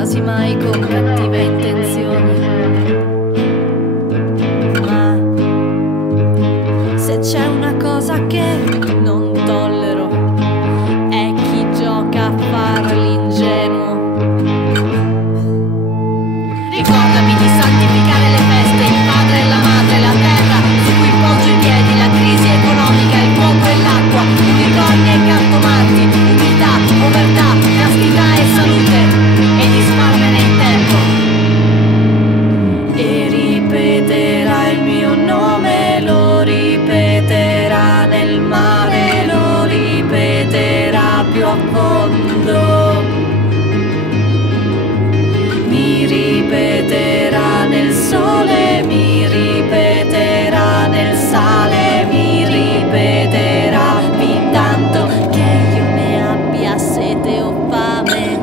quasi mai con cattive intenzioni. Ma se c'è una cosa che non tollero è chi gioca a far l'ingenuo. Ricordami di santificare le feste, il padre e la madre, la terra su cui poggio i piedi, la crisi economica, il fuoco e l'acqua, unicorni e cartomanti, umiltà, povertà, castità e salute, e di sfarmene il tempo. E ripeterà il mio nome, lo ripeterà nel mare, lo ripeterà più a fondo. Mi ripeterà nel sole, mi ripeterà nel sale, mi ripeterà fin tanto che io ne abbia sete o fame.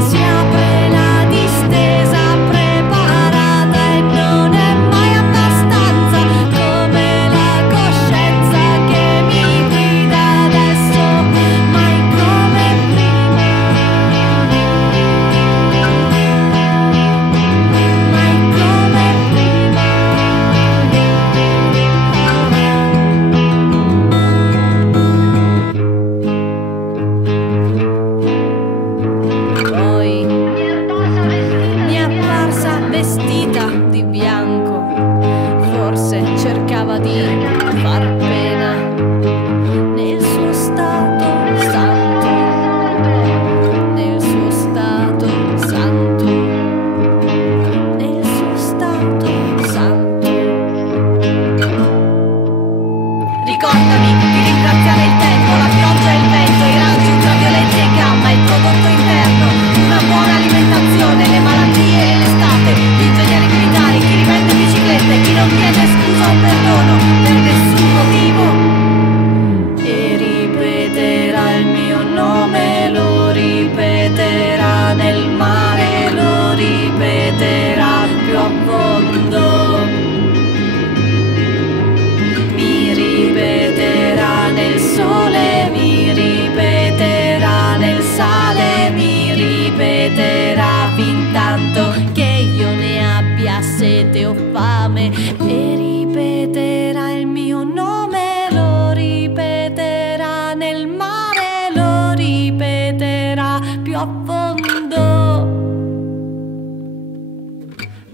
Si apre la distesa preparata e non è mai abbastanza, come la coscienza che mi guida adesso, mai come prima, mai come prima. Poi mi è apparsa vestita di bianco, forse cercava di far pena nel suo stato santo, nel suo stato santo, nel suo stato santo. Ricordami di ringraziare il tempo, la pioggia e il vento, i raggi ultravioletti e gamma, il prodotto interno, una buona alimentazione, le malattie e l'estate, gli ingegneri militari, chi rivende biciclette, chi non chiede scusa o perdono per nessun motivo. E ripeterà il mio nome, lo ripeterà nel mare, lo ripeterà più a fondo. Mi ripeterà nel sole, mi ripeterà nel sale, mi ripeterà fin tanto che io ne abbia sete o fame. E ripeterà il mio nome, lo ripeterà nel mare, lo ripeterà più a fondo.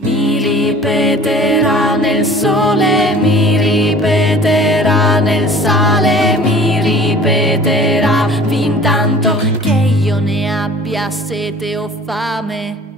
Mi ripeterà nel sole, mi ripeterà nel sale, mi ripeterà fin tanto che io ne abbia sete o fame.